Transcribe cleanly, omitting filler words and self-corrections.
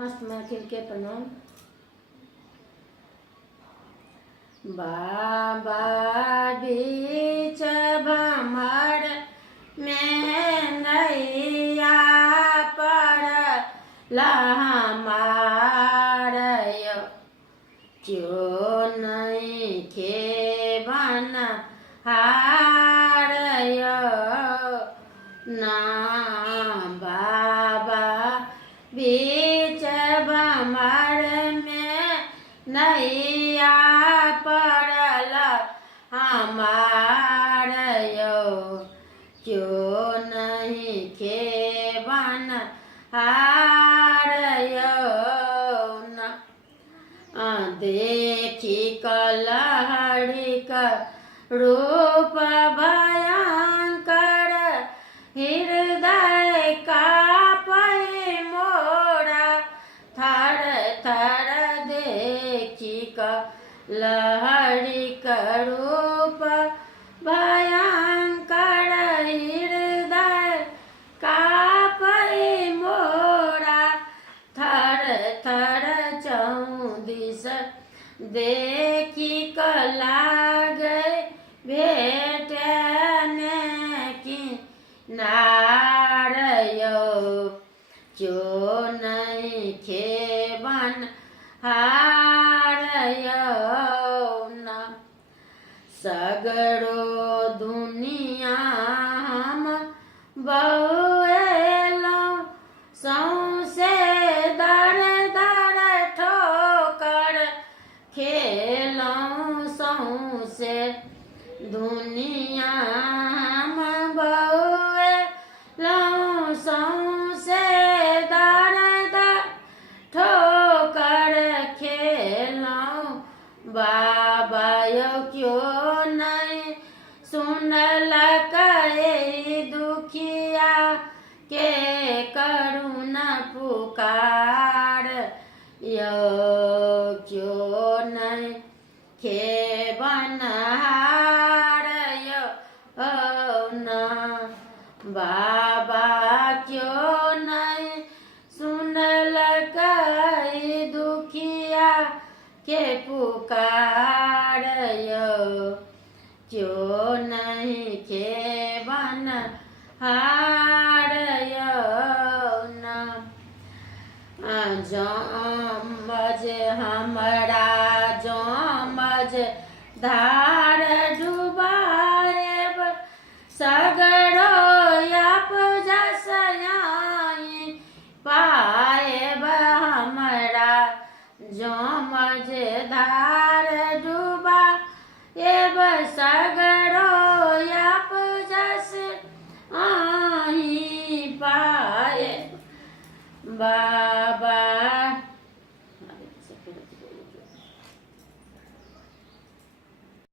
मस्त महफिल के प्रणाम। बाबा बीच भमर में नैया पड़ला हमार क्यों नहीं खेबन हार ना बाबा बीच भमर में नैया पड़ल हमार क्यों नहीं खेबन हार देखी कलहरी का रूप भयंकर हृदय कापै मोरा थर थर देखी कलहरी का रूप भयंकर हृदय कापै मोरा थर थर चौदिस देखी लागे भेटने की नारयो क्यों नहीं खेबन हारयो न सगरो दुनिया हम बहुएलो सौसे दर दर ठोकर खेलों सौसे दुनिया हम बहुएलो सौसे दर दर ठोकर खेलों बाबा क्यों नहीं सुनलक दुखिया के करुणा पुकार क्यों नहीं खेबन हार न बाबा क्यों नहीं सुनलक दुखिया के पुकार क्यों नहीं खेबन हार न जमज हमरा जमज धार डुबाएब सगरो आप जसयाई पाएब हमरा जमज धार डुबाएब सगरो आप जस आई पाए बाबा